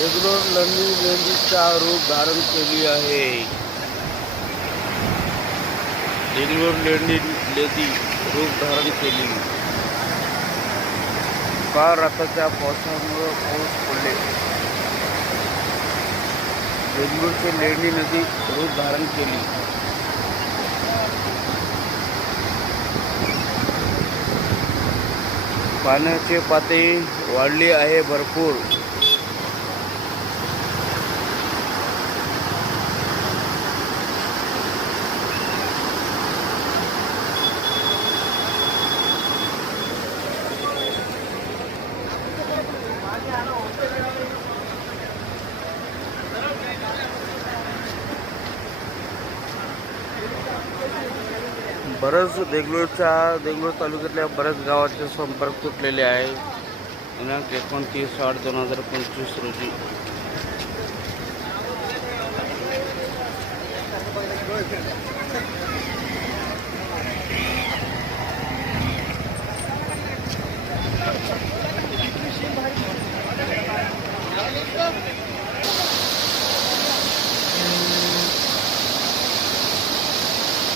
देगलूर लंडी लेंडीचा रूप धारण केली आहे. देगलूर लेंडी लेदी रूप धारण केली. काळ राताच्या पावसामुळं पाऊस पडले. देगलूरचे लेंडी नदी रूप धारण केली. पाण्याची पातळी वाढली आहे भरपूर. बरंच देगलूरच्या देगलूर तालुक्यातल्या बऱ्याच गावाचे संपर्क तुटलेले आहे. दिनांक एकोणतीस आठ दोन हजार पंचवीस रोजी.